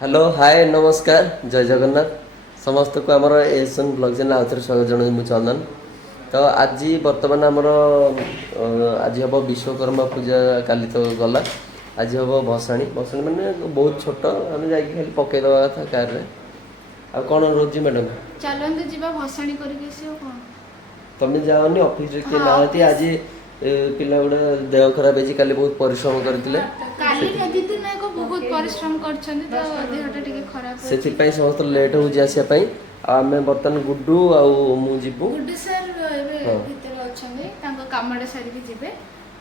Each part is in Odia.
हेलो हाय नमस्कार जय जगन्नाथ समस्त को आमर एसन ब्लॉग चैनल आउ थे स्वागत जन मु चंदन। तो आज बर्तमान आमर आज हम विश्वकर्मा पूजा काली तो गला आज हम भसाणी भसाणी मैंने बहुत छोट आम जा खाली पकईदवा कथा कार आ कौन रोजी मैडम चलते जीवा भसाणी करके कौन तुम जाओनी ऑफिस रे के नाती आज पिला गुड़ा देह खराब है काली बहुत परिश्रम करते बहुत परिश्रम करछन तो देहटा टिके खराब से समस्त लेट हो जाए आम बर्तमान गुड्डू आउ मु जीवु गुड्डू सर एबे भीतर अछन तांको कामडे सारी के जिबे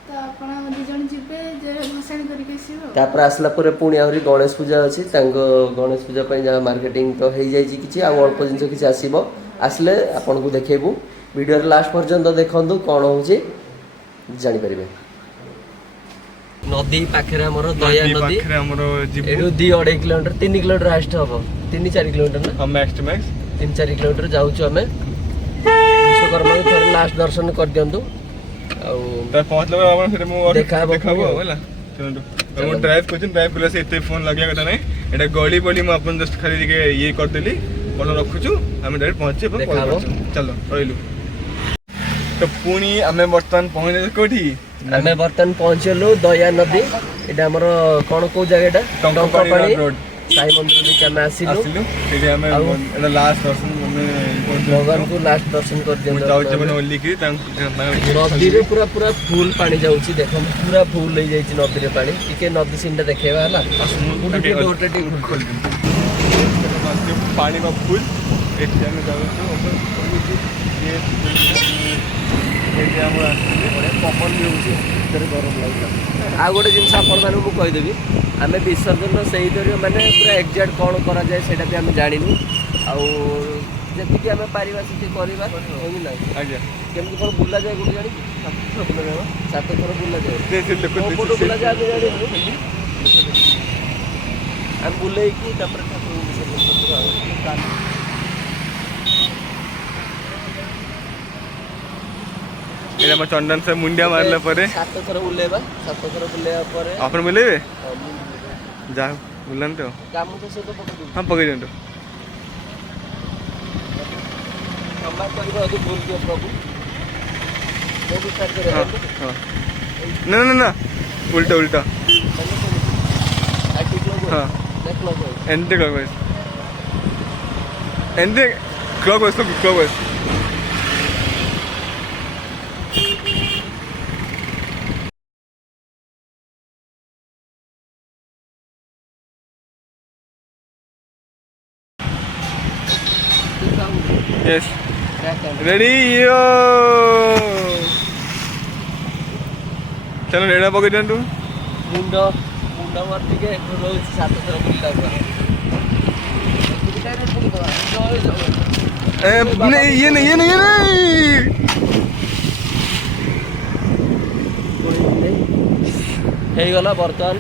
तो आपण दि जण जिबे जे भसाणी करके आसीबो तापर आसला परे पुणी आहुरी गणेश पूजा अछि तांको गणेश पूजा पई जा मार्केटिंग तो हे जाई छि किछि आ अल्प जिंस किछि आसीबो आसले आपन को देखेबु वीडियो लास्ट पर्यंत देखंदु कोन होछि जानि परिबे। नदी पाखरे हमर दया नदी पाखरे हमर जिबु एडु 2.5 किलोमीटर 3 किलोमीटर हास्ट हबो 3-4 किलोमीटर ना हम मैक्स टू मैक्स 3-4 किलोमीटर जाउछु हमें विश्वकर्मा को थोड़ा लास्ट दर्शन कर दियंतु आ त पहुंचलो अपन फिर मु देखाबो होला चलो हम ड्राइव कोचिन ड्राइव करला से एते फोन लगिया कथा नै एटा गली बली म अपन जस्ट खाली के ये कर देली फोन रखुछु हम डायरेक्ट पहुंचे अपन चलो रहिलु। तो पुणी आमे बर्तमान पहुंचे कोठी आमे बर्तमान पहुंचलु दया नदी एटा हमर कोन को जगह टंकपाणी रोड साई मंदिर देखि आमे आसिलु एटी आमे एटा लास्ट दर्शन भगवान को लास्ट दर्शन कर दियौ जाउ जबन ओली की नदी रे पूरा पूरा फुल पानी जाउची देखो पूरा फुल ले जाई छि नदी रे पानी टिके नदी सीनटा देखेबा हला उडुटी डोरटा टिक खोल पानी में फुल एटी आमे जाउ ये पवन भी होची भीतर गरम लागला आ गोटे जिनस आपण माने मु कहि देबी आमे विसर्जन सही धरि माने पूरा एग्जैक्ट कोन करा जाय सेटा भी आमे जानिनु आ जति कि आमे पारिबा सेति करबा होई ना आज्ञा केमति कोन बुला जाय गुडी जानि सात थर बुला जाय ते लोक फोटो बुला जाय जानि हम बुले की तपर ठाकुर विसर्जन करबा एला म चंदन से मुंडिया मारले परे सात थर बुलेबा सात थर बुलेबा परे अपन बुलेबे जा बुलन तो काम तो से तो पकड़ हम पकड़ जंतो क्षमा करिबा अदि भूल दियो प्रभु जो भी कर करे हां ना ना ना उल्टा उल्टा हां एंटे क्लॉकवाइज एंटे क्लॉकवाइज तो क्लॉकवाइज Yes. Ready? Yo. चलो रेडा पकड़ जंतु मुंडो मुंडो वरती के रोज सात थर बुलता हुआ नहीं ये नहीं ये नहीं ये नहीं हे गला बर्तमान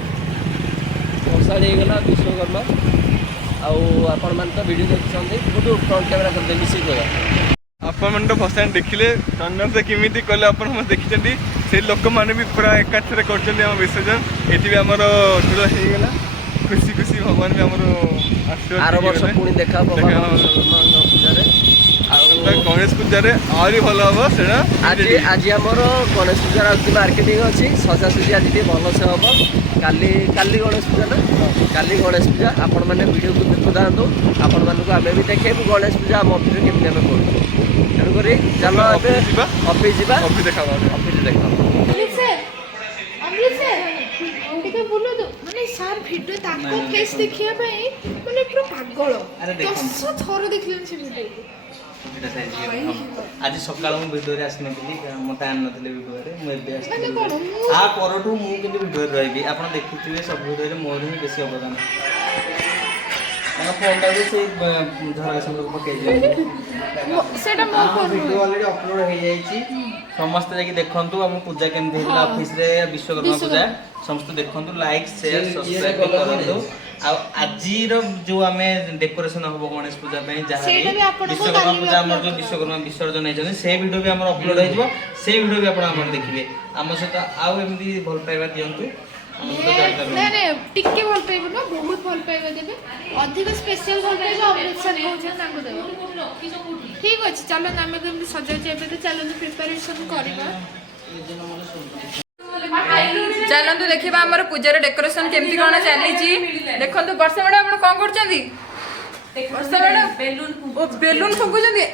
भसाणी हे गला विश्वकर्मा आपण मान तो वीडियो देखछन्ते फोटो फ्रंट कैमरा कर दे मिसी को अपन मन तो भसाणी देखिले चंदन से किमिति कले अपन हम देखिचंती से लोक माने भी पूरा एकाथरे करचंती हम विसर्जन एठी भी हमर ठुलो हे गेला खुशी खुशी भगवान भी हमर आशीर्वाद आरो वर्ष पुणी देखा भगवान पूजा रे गणेश पूजा रे आरी भलो हबो सेना आज आज हमर गणेश पूजा रा मार्केटिंग अछि सजासजी आज टी भलो से हबो काली काली गणेश पूजा ना काली गणेश पूजा आपण माने वीडियो को देखु दांतो आपण मान को आमे भी देखेबु गणेश पूजा हम ऑफिस केमि हमें करू तेनु करी चलो अबे ऑफिस जीवा ऑफिस देखाबा ऑफिस देखाबा अमृत सर टिके बोलो तो माने सर वीडियो ताको फेस देखिया पई माने पूरा पागल 10 थर देखिलन से वीडियो आज सकाळ मु वीडियो रे आसनथि मते आन नथले वीडियो रे मु एबे आसथि आ परठू मु किंतु वीडियो रे रहबी आपण देखिथिबे सब वीडियो रे मोर ही बेसी अवदान फोन टा से धरा सब लोग पके जे सेटा मो फोन वीडियो ऑलरेडी अपलोड हो जाई छी समस्त जाकी देखंतु हम पूजा केन देला ऑफिस रे विश्वकर्मा पूजा समस्त देखंतु लाइक शेयर सब्सक्राइब करंतु आ आजीर जो हमें डेकोरेशन होबो गणेश पूजा पे जहां विश्वकर्मा पूजा हमर जो विश्वकर्मा विसर्जन है जने से वीडियो भी हमर अपलोड हो जइबो से वीडियो भी आपण हमर देखिबे हम सहित आउ एमदी भल पाइबा दियंतु ନାଇଁ ଟିକେ ଭଲ ପାଇବ ନା ବହୁତ ଭଲ ପାଇବା ଦେବେ ଅଧିକ ସ୍ପେଶାଲ ଭଲ ପାଇବା ଅମୃତ ସାର୍ କହୁଛନ୍ତି ତାଙ୍କୁ ଦେବ ଠିକ ଅଛି ଚାଲନ୍ତୁ ଆମେ କେମିତି ସଜାଉଛି ଏବେ ତ ଚାଲନ୍ତୁ ପ୍ରିପାରେସନ୍ କରିବା ଚାଲନ୍ତୁ ଦେଖିବା ଆମର ପୂଜାର ଡେକୋରେସନ କେମିତି କଣ ଚାଲିଛି ଦେଖନ୍ତୁ ବର୍ଷା ମ୍ୟାଡାମ ଆପଣ କଣ କରୁଛନ୍ତି ବର୍ଷା ମ୍ୟାଡାମ ବେଲୁନ ଫୁଙ୍କୁଛନ୍ତି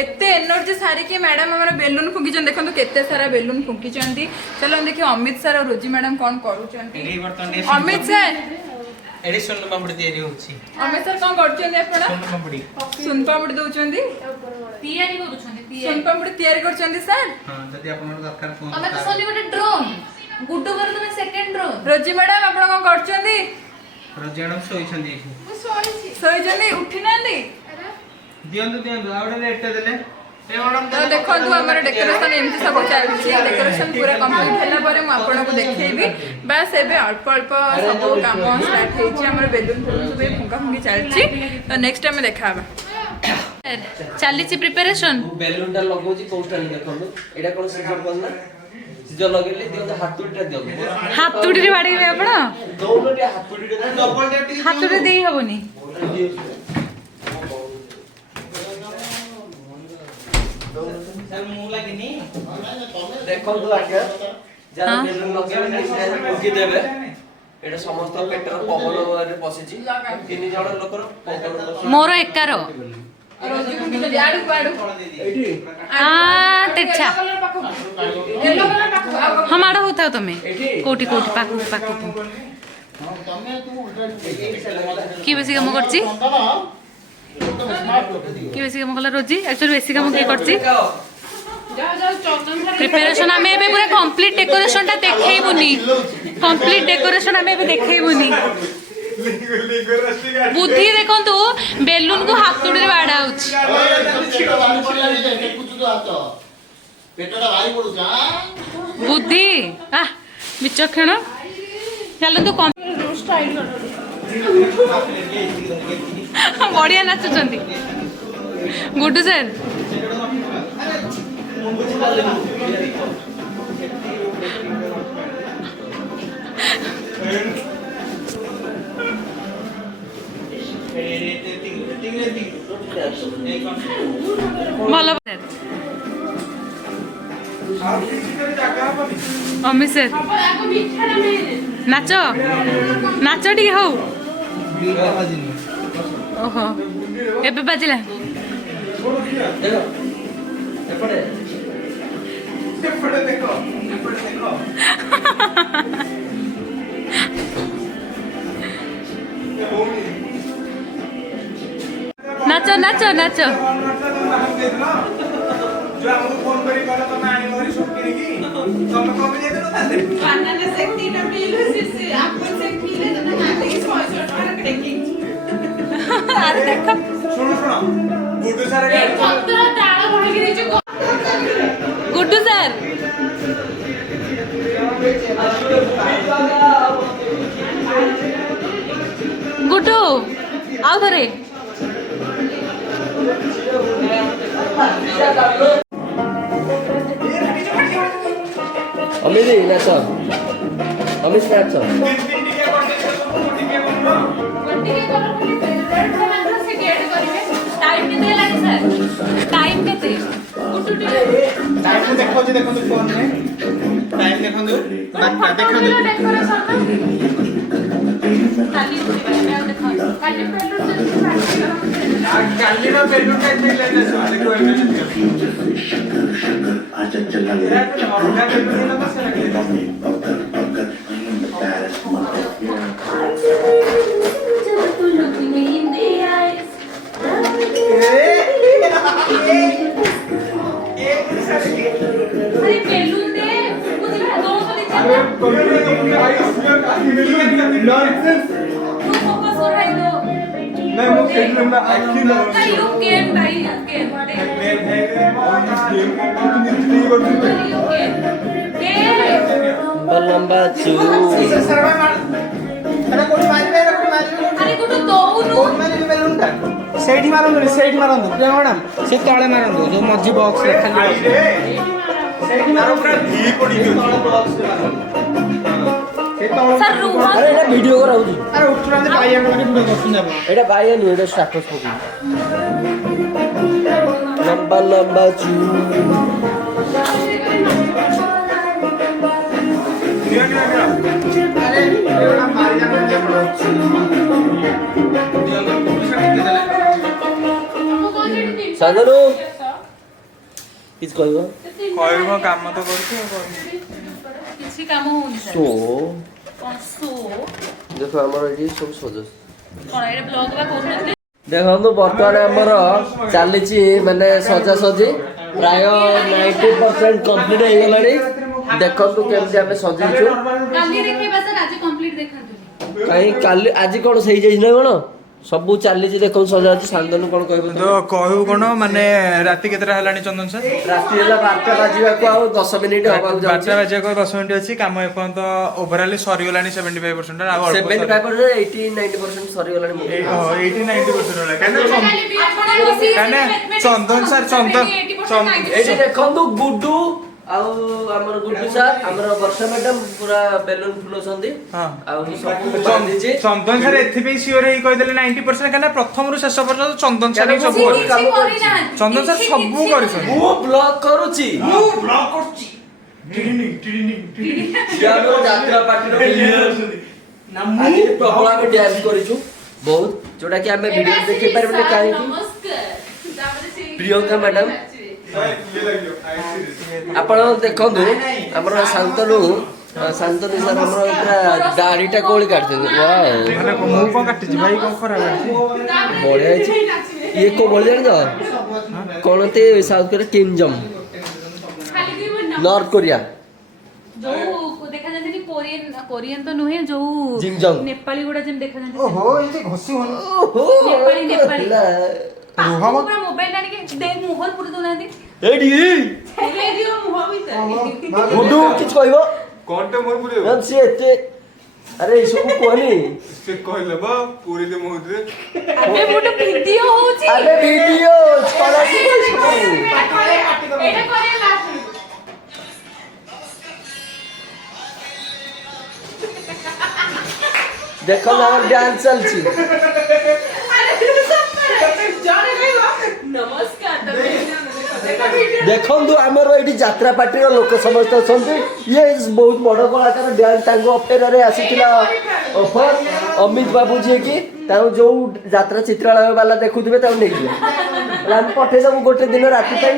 एते एनर्जी सारिकी मैडम हमारा बेलून फुंकीचन देखंतु केते सारा बेलून फुंकीचंती चलो हम देखिए अमित सर और रोजी मैडम कौन करूचंती अमित सर एडी सोन पापड़ी तयारी होची अमित सर कौन करूचंती आपण सुन पापड़ी दउचंती तयारी करूछंती सुन पापड़ी तयारी करचंती सर हां जदी आपण दरकार कोन हमें तो सोनी गोटे ड्रोन गुड्डू कर तुम सेकंड ड्रोन रोजी मैडम आपण कौन करचंती रोजी मैडम सोईछंती सोईचंती उठी नांदी दियंतु आवडे लेट देले तो देखो हमारे डेकोरेशन एमती सब चलती डेकोरेशन पूरा कंप्लीट होला परे मु आपनको देखैबी बस एबे अल्प अल्प सब काम स्टार्ट हेछि हमर बेलून सब फुंका फुंकी चलछि तो नेक्स्ट टाइम देखाबा चली प्रिपरेशन बेलून टा लगौछि कोन स्टाइल देखंतु एटा कोन सिजर करना सिजर लगेले दियो हातुडीटा दियो हातुडी रे बाडीबे आपण दोनोटे हातुडीटा डबल टेप हातुडी देई हबनी सर मु लागिनी देखंतु आज्ञा जरा बेलून लगेले फुंकी देबे एटा समस्त पेटर पवन रे पसिछि तीन जण लोकर पवन मोर एकार रोजी फुंकी तो जाडू बाडू एठी आ तेछा येलो कलर पाखु हम आड़ होता तमे कोठी कोठी पाखु पाखु की बेसी काम करछि की बेसी काम कला रोजी एक्चुअली बेसी काम के करछि प्रिपरेशन आमे एबे पूरा कंप्लीट डेकोरेशन ता देखैबुनी कंप्लीट डेकोरेशन आमे एबे देखैबुनी बुद्धि देखंतु बेलून को हातुडी रे बाडा होछि बुद्धि आ विचक्षण चलंतु बढ़िया नाचुचंती गुड्डू सर भल अमित सर नाच नाच टी हो ओहो एबे बाजिला देखो एपड़े देखो नाच नाच नाच जो हमको फोन करी कहला तो मैं आनी मोरी शॉप की की तो मैं कब जे देनो ताले पाना से तीन मिल से आपन से पीले तो ना दे 100 और टेकिंग अरे देखो सुनो सुनो गुड्डू सर गाड़ी पत्र डाळ भागी रे जो गुड्डू सर गुड्डू आओ धरे अमित नाच अमित नाच टाइम केते टाइम देखो जे देखो फोन में टाइम देखो देखो काली ना बेलून का इतने लेने से वाले को अच्छा चलना ले रहा है और ना बेलून ना बस लगे अरे बेलून दे मुझे 200 दे अरे कम्प्लीट आइस में काफी बेलून नॉनसेंस तू फोकस कर रही हो नहीं मुझे खेलने में actually you can buy you can लंबा चू अरे कोठी मारिबे अरे गुटू दोउनु मारिबे बेलून का सेठी मारंदु प्रिया मैडम से तळे मारंदु जो मझी बॉक्स रे खाली सेठी मारो पूरा धी पड़ी गयो बॉक्स रे मारो से ସାର୍ ରୁହ ଆରେ ଏଇଟା ଭିଡିଓ କରାଉଛି ଆରେ ଉଠୁନାହାନ୍ତି ବାଇଆ କରି ଭିଡ଼ିଓ କରୁଛନ୍ତି ଆପଣ। ଏଇଟା ବାଇଆ ନୁହେଁ ଏଇଟା ଷ୍ଟାଟସ୍ ପକେଇବି ଲମ୍ବା ଲମ୍ବା ସାଗରୁ କିଛି କହିବ କହିବ କାମ ତ କରୁଛୁ ଆଉ କହିବ। କିଛି କାମ ହଉନି ସାର୍ ସୋ କଣ ସୋ ଦେଖ ଆମର ଏଠି ସବୁ ସଜ କଣ ଏଇଟା ବ୍ଲଗ ବା କହୁଛନ୍ତି ଦେଖନ୍ତୁ ବର୍ତ୍ତମାନ ଆମର ଚାଲିଛି ମାନେ ସଜାସଜି ପ୍ରାୟ 90% କମ୍ପ୍ଲିଟ୍ ହେଇଗଲାଣି ଦେଖନ୍ତୁ କେମିତି ଆମେ ସଜେଇଛୁ କାଲି ଦେଖେଇବା ସାର୍ ଆଜି କମ୍ପ୍ଲିଟ ଦେଖାନ୍ତୁ କାହିଁ କାଲି ଆଜି କଣ ହେଇଯାଇଛି ନା କଣ ସବୁ ଚାଲିଛି ଦେଖନ୍ତୁ ସଜାସଜି ଶାନ୍ତନୁ କଣ କହିବ ତ କହିବୁ କଣ ମାନେ ରାତି କେତେଟା ହେଲାଣି ଚନ୍ଦନ ସାର୍? ରାତି ହେଲା 12ଟା ବାଜିବାକୁ ଆଉ 10 ମିନିଟ୍ ହବାକୁ 12ଟା ଯାଉଛି ବାଜିବାକୁ 10 ମିନିଟ୍ ଅଛି କାମ ଏପର୍ଯ୍ୟନ୍ତ ଓଭରାଲି ସରିଗଲାଣି 75% ଆଉ ଅଳ୍ପ 75% 80-90% ସରିଗଲାଣି ଏଇ 80-90% ହେଲା କାହିଁକିନା ଚନ୍ଦନ ସାର୍ ଏଠି ଦେଖନ୍ତୁ ଗୁଡୁ ଆଉ ଆମର ଗୁଡୁ ସାର୍ ଆମର ବର୍ଷା ମ୍ୟାଡାମ ପୁରା ବେଲୁନ ଫୁଲଉଛନ୍ତି ହଁ। ଆଉ ସବୁ ବାନ୍ଧିଛି ଚନ୍ଦନ ସାର୍ ଏଥିପାଇଁ ସିଓର ହେଇ କହିଦେଲେ 90% କାହିଁକିନା ପ୍ରଥମରୁ ଶେଷ ପର୍ଯ୍ୟନ୍ତ ଚନ୍ଦନ ସାର୍ ହିଁ ସବୁ କାରଣ କରିଛନ୍ତି। କାମ କରିଛି। ଚନ୍ଦନ ସାର୍ ସବୁ କରିଛନ୍ତି। ମୁଁ ବ୍ଲଗ କରୁଛି ସିଏ ଆମର ଯାତ୍ରା ପାର୍ଟିର ଆଜି ପ୍ରବଳ ଆମେ ଡ୍ୟାନ୍ସ କରିଛୁ ବହୁତ ଯୋଉଟା କି ଆମେ ଭିଡିଓ ଦେଖେଇ ପାରିବୁନି କାହିଁକି ପ୍ରିୟଙ୍କା ମ୍ୟାଡାମ ଆପଣ ଦେଖନ୍ତୁ ଆମର ଶାନ୍ତନୁ ସାର୍ ଆମର ପୁରା ଦାଢିଟା କୋଳି କାଟିଛନ୍ତି ମାନେ ମୁଁ କଣ କାଟିଛି ଭାଇ କଣ ଖରାପ ଅଛି ବଢିଆ ହେଇଛି ଇଏ କୋଉ ଭଳି ଜାଣିଛ କଣ south Korea Kim Jong north Korea ଯୋଉ ଦେଖାଯାନ୍ତି କୋରିଆନ ତ ନୁହେଁ ଯୋଉ ଜିମ୍ ଜଙ୍ଗ ନେପାଳୀ ଗୁଡା ଯେମିତି ଦେଖାଯାନ୍ତି ଓହୋ ଏମିତି ଘଷି ହଉନି ନେପାଳୀ ହେଲା ପୁରା ମୋବାଇଲ ଆଣିକି ମୁହଁରେ ପୁରେଇ ଦଉନାହାନ୍ତି ଏଇଠି ପୁରେଇ ଦିଅ ମୁହଁ ଭିତରେ ଗୁଡୁ କିଛି କହିବ କଣଟେ ମୋର ପୁରେଇବ ସିଏ ଏତେ ଆରେ ଏସବୁ କୁହନି ସେ କହିଲେ ବା ପୁରୀ ଦେ ମୁହଁରେ ଏବେ ଗୋଟେ ଭିଡିଓ ହଉଛି ଆରେ ଭିଡିଓ ଛଡ଼ାଛି ଏଇଟା କରିବା ଲାଷ୍ଟ ଦେଖନ୍ତୁ ଆମର ଡ୍ୟାନ୍ସ ଚାଲିଛି ଦେଖନ୍ତୁ ଆମର ଏଇଠି ଯାତ୍ରା ପାର୍ଟିର ଲୋକ ସମସ୍ତେ ଅଛନ୍ତି ଇଏ ବହୁତ ବଡ କଳାକାର ଡ୍ୟାନ୍ସ ତାଙ୍କୁ ଅପେରାରେ ଆସିଥିଲା ଅଫର ଅମିତ ବାବୁ ଯିଏକି ତାଙ୍କୁ ଯୋଉ ଯାତ୍ରା ଚିତ୍ରାଳୟ ବାଲା ଦେଖୁଥିବେ ତାଙ୍କୁ ନେଇଯିବେ ଆମେ ପଠେଇଦବୁ ଗୋଟେ ଦିନ ରାତି ପାଇଁ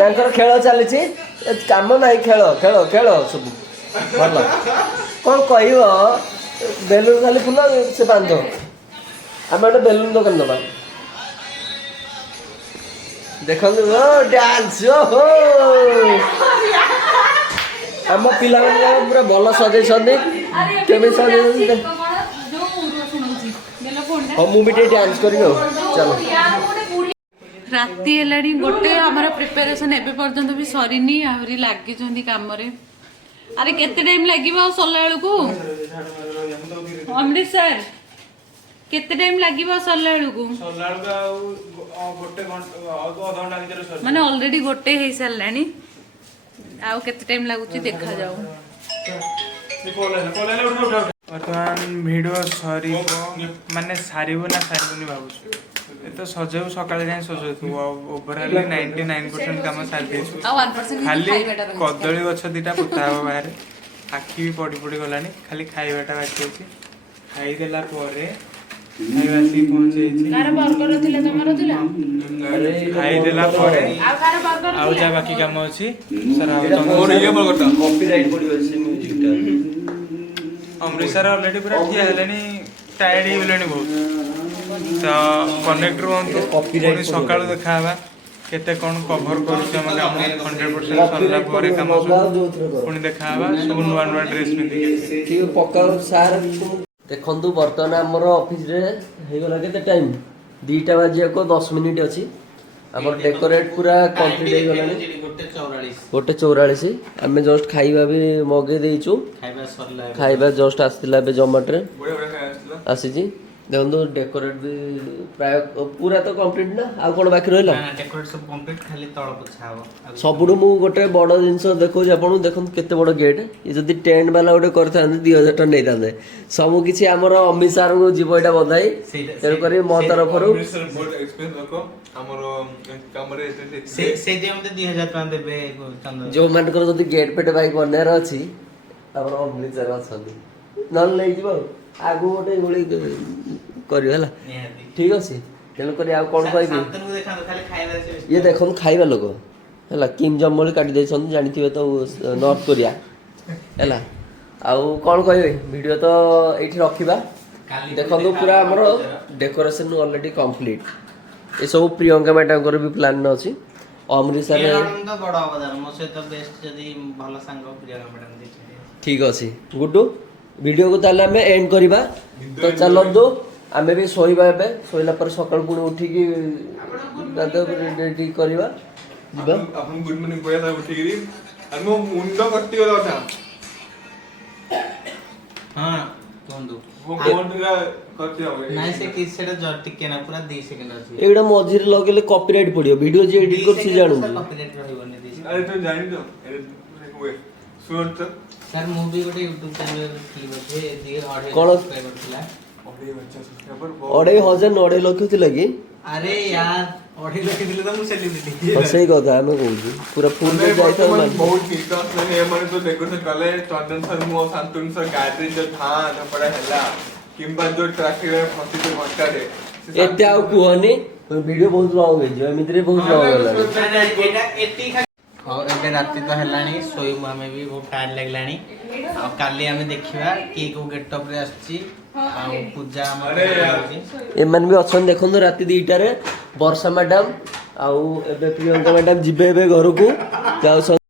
ତାଙ୍କର ଖେଳ ଚାଲିଛି କାମ ନାହିଁ ଖେଳ ଖେଳ ଖେଳ ସବୁ ଭଲ କଣ କହିବ ବେଲୁନ ଖାଲି ଫୁଲ ସେ ବାନ୍ଧ ଆମେ ଗୋଟେ ବେଲୁନ ଦୋକାନ ଦବା ଦେଖନ୍ତୁ ଡ୍ୟାନ୍ସ ଆମ ପିଲାମାନେ ପୁରା ଭଲ ସଜେଇଛନ୍ତି କେମିତି ସଜେଇଛନ୍ତି ହଉ ମୁଁ ବି ଟିକେ ଡ୍ୟାନ୍ସ କରିବି ଆଉ ଚାଲ ରାତି ହେଲାଣି ଗୋଟେ ଆମର ପ୍ରିପାରେସନ ଏବେ ପର୍ଯ୍ୟନ୍ତ ବି ସରିନି ଆହୁରି ଲାଗିଛନ୍ତି କାମରେ ଆରେ କେତେ ଟାଇମ ଲାଗିବ ଆଉ ସରିଲା ବେଳକୁ ଅମୃତ ସାର୍ କେତେ ଟାଇମ ଲାଗିବ ସରିଲା ବେଳକୁ ମାନେ ଅଲରେଡି ଗୋଟେ ହେଇସାରିଲାଣି ଆଉ କେତେ ଟାଇମ ଲାଗୁଛି ଦେଖାଯାଉ ବର୍ତ୍ତମାନ ଭିଡ଼ିଓ ସରିବ ମାନେ ସାରିବ ନା ସାରିବନି ଭାବୁଛୁ ଏ ତ ସଜେଇବୁ ସକାଳେ ଯାଇ ସଜଉଥିବୁ ଆଉ ଓଭରାଲି 99% କାମ ସାରି ଦେଇଛୁ ଆଉ 1% ଖାଲି ଖାଇବାଟା ରହିଛି। କଦଳୀ ଗଛ ଦିଟା ପୋତା ହବ ବାହାରେ ଆଖି ବି ପଡ଼ି ଗଲାଣି ଖାଲି ଖାଇବାଟା ବାକି ଅଛି ଖାଇଦେଲା ପରେ ଖାଇବା ଆସିକି ପହଞ୍ଚେଇଛି କାହାର ବର୍ଗର ଥିଲା ତମର ଥିଲା ଖାଇଦେଲା ପରେ ଆଉ କାହାର ବର୍ଗର ଆଉ ଯାହା ବାକି କାମ ଅଛି ସାର୍ କପିରାଇଟ୍ ପଡ଼ିବ ସେ ମ୍ୟୁଜିକଟା ଅମୃତ ସାର୍ ଅଲରେଡି ପୁରା ଠିଆ ହେଲେଣି ଟାୟାର୍ଡ ହେଇଗଲେଣି ବହୁତ ତ କନେକ୍ଟ ରୁହନ୍ତୁ ପୁଣି ସକାଳୁ ଦେଖାହେବା କେତେ କ'ଣ କଭର କରୁଛୁ ଆମ କାମ 100% ସରିଲା ପରେ କାମ ସବୁ ପୁଣି ଦେଖାହେବା ସବୁ ନୂଆ ନୂଆ ଡ୍ରେସ୍ ପିନ୍ଧିକି ଠିକ ପକାଉ ସାର୍ ଦେଖନ୍ତୁ ବର୍ତ୍ତମାନ ଆମର ଅଫିସରେ ହେଇଗଲା କେତେ ଟାଇମ୍ 2ଟା ବାଜିବାକୁ 10 ମିନିଟ୍ ଅଛି ଆମର ଡେକୋରେଟ୍ ପୁରା କମ୍ପ୍ଲିଟ୍ ହେଇଗଲାଣି 1:44 ଆମେ ଜଷ୍ଟ ଖାଇବା ବି ମଗେଇ ଦେଇଛୁ ଖାଇବା ଜଷ୍ଟ ଆସିଥିଲା ଏବେ ଜମାଟୋରେ ଆସିଛି ଦେଖନ୍ତୁ ଡେକୋରେଟ୍ ବି ପ୍ରାୟ ପୁରା ତ କମ୍ପ୍ଲିଟ୍ ନା ଆଉ କ'ଣ ବାକି ରହିଲା? ଡେକୋରେଟ୍ ସବୁ କମ୍ପ୍ଲିଟ୍, ଖାଲି ତଳ ପୋଛା ହବ। ସବୁଠୁ ମୁଁ ଗୋଟେ ବଡ଼ ଜିନିଷ ଦେଖଉଛି ଆପଣଙ୍କୁ, ଦେଖନ୍ତୁ କେତେ ବଡ଼ ଗେଟ୍। ଏ ଯଦି ଟେଣ୍ଟ ବାଲା ଗୋଟେ କରିଥାନ୍ତେ 2000 ଟଙ୍କା ନେଇଥାନ୍ତେ। ସବୁ କିଛି ଆମର ଅମିତ ସାର୍ଙ୍କୁ ଯିବ ଏଇଟା ବଧାଇ। ତେଣୁକରି ମୋ ତରଫରୁ ଯୋଉମାନଙ୍କର ଯଦି ଗେଟ୍ ଫେଟ୍ ଭାଇ ବନେଇବାର ଅଛି ଆମର ଅମିତ ସାର୍ ଅଛନ୍ତି, ନହେଲେ ନେଇଯିବ ଆଉ ଆଗକୁ ଗୋଟେ ଏଇଭଳି କରିବ ହେଲା। ଠିକ୍ ଅଛି। ତେଣୁକରି ଆଉ କ'ଣ କହିବି, ଇଏ ଦେଖନ୍ତୁ ଖାଇବା ଲୋକ ହେଲା, କିମ୍ ଜମ୍ ଭଳି କାଟି ଦେଇଛନ୍ତି, ଜାଣିଥିବେ ତ ନର୍ଥ କୋରିଆ ହେଲା। ଆଉ କ'ଣ କହିବେ, ଭିଡ଼ିଓ ତ ଏଇଠି ରଖିବା। ଦେଖନ୍ତୁ ପୁରା ଆମର ଡେକୋରେସନ୍ ଅଲରେଡ଼ି କମ୍ପ୍ଲିଟ୍। ଏସବୁ ପ୍ରିୟଙ୍କା ମ୍ୟାଡ଼ାମଙ୍କର ବି ପ୍ଲାନ୍ ଅଛି। ଅମୃତସରରେ ବଡ଼ ଅବଦାନ, ମୋ ସହିତ ବେଷ୍ଟ ଯଦି ଭଲ ସାଙ୍ଗ ପ୍ରିୟଙ୍କା ମ୍ୟାଡ଼ାମ ଦେଇଛନ୍ତି। ଠିକ୍ ଅଛି ଗୁଡୁ, ଭିଡ଼ିଓକୁ ତାହେଲେ ଆମେ ଏଣ୍ଡ କରିବା। ତ ଚାଲନ୍ତୁ ଆମେ ବି ଶୋଇବା। ଏବେ ଶୋଇଲା ପରେ ସକାଳୁ ପୁଣି ଉଠିକି ରେଡି କରିବା, ଯିବା। ଆପଣ ଗୁଡ୍ ମର୍ଣ୍ଣିଂ କହିବା ସାର୍ ଉଠିକିରି ଆଉ ମୋ ମୁଣ୍ଡ କଟିଗଲା କଥା। ହଁ କୁହନ୍ତୁ। ନାଇଁ ସେ କିଛି ସେଟା ଟିକେ ନା ପୁରା 2 ସେକେଣ୍ଡ ଅଛି। ଏଇଟା ମଝିରେ ଲଗେଇଲେ କପିରାଇଟ୍ ପଡ଼ିବ। ଭିଡ଼ିଓ ଯିଏ ଏଡିଟ୍ କରୁଛି ଜାଣୁଛି। କପିରାଇଟ୍ ରହିବନି। ଆରେ ତୁ ଜାଣିଛ ଶୁଣ ସାର୍ ମୁଁ ବି ଗୋଟେ ୟୁଟ୍ୟୁବ ଚ୍ୟାନେଲ ଖୋଲିଛି, କ'ଣ? 2,500 ନା 2.5 ଲକ୍ଷ ଥିଲା କି? ଆରେ ୟାର 2.5 ଲକ୍ଷ ଥିଲେ ତ ମୁଁ ସେଲିବ୍ରିଟି। ସେଇ କଥା ଆମେ କହୁଛୁ, ପୁରା ଫୁଲ୍ ଯାଇଥାଉ। ବହୁତ ବିଶ୍ୱାସ ନାହିଁ ଏମାନେ ତ ଡେକୋରେସନ କଲେ। ଚନ୍ଦନ ସାର୍ ମୋ ଶାନ୍ତନୁ ସାର୍ ଗାଡ଼ିରେ ଯୋଉ ଧାଁ ଧପଡ଼ା ହେଲା କିମ୍ବା ଯୋଉ ଟ୍ରାଫିକରେ ଫସିଛି ଘଣ୍ଟାରେ, ଏତେ ଆଉ କୁହନି, ଭିଡ଼ିଓ ବହୁତ ଲଙ୍ଗ ହେଇଯିବ। ଏମିତିରେ ବହୁତ ଲଙ୍ଗ ହେଲାଣି। ହଉ ଏବେ ରାତି ତ ହେଲାଣି, ଶୋଇବୁ ଆମେ ବି, ବହୁତ ଟାୟାର୍ଡ ଲାଗିଲାଣି। ଆଉ କାଲି ଆମେ ଦେଖିବା କିଏ କୋଉ ଗେଟଅପରେ ଆସିଛି, ଆଉ ପୂଜା ଆମର ହେଉଛି। ଏମାନେ ବି ଅଛନ୍ତି ଦେଖନ୍ତୁ, ରାତି 2ଟାରେ ବର୍ଷା ମ୍ୟାଡାମ ଆଉ ଏବେ ପ୍ରିୟଙ୍କା ମ୍ୟାଡାମ ଯିବେ ଏବେ ଘରକୁ ଯାଉଛନ୍ତି।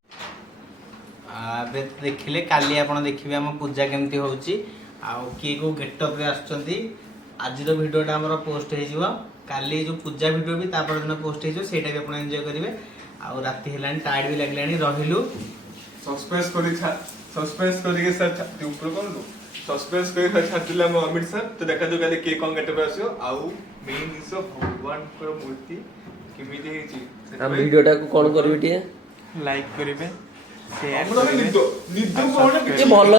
ଏବେ ଦେଖିଲେ କାଲି ଆପଣ ଦେଖିବେ ଆମ ପୂଜା କେମିତି ହେଉଛି, ଆଉ କିଏ କୋଉ ଗେଟଅପରେ ଆସୁଛନ୍ତି। ଆଜିର ଭିଡ଼ିଓଟା ଆମର ପୋଷ୍ଟ ହେଇଯିବ, କାଲି ଯୋଉ ପୂଜା ଭିଡ଼ିଓ ବି ତା ପରଦିନ ପୋଷ୍ଟ ହେଇଯିବ, ସେଇଟା ବି ଆପଣ ଏନ୍ଜୟ କରିବେ। ଆଉ ରାତି ହେଲାଣି, ଟାୟାର୍ଡ ବି ଲାଗିଲାଣି, ରହିଲୁ ସସ୍ପେନ୍ସ କରିକି ସାର୍ ଉପରେ କରନ୍ତୁ। ସସ୍ପେନ୍ସ କରି ଛାଡ଼ିଥିଲେ ଆମ ଅମିତ ସାର୍। ତ ଦେଖାଯାଉ କାଲି କିଏ କ'ଣ ଗେଟଅପରେ ଆସିବ। ଆଉ ମେନ୍ ଜିନିଷ ଭଗବାନଙ୍କର ମୂର୍ତ୍ତି କେମିତି ହେଇଛି, ଆମ ଭିଡ଼ିଓଟାକୁ କ'ଣ କରିବେ ଟିକେ ଲାଇକ୍ କରିବେ, ସେୟାର କରିବେ। ଭଲ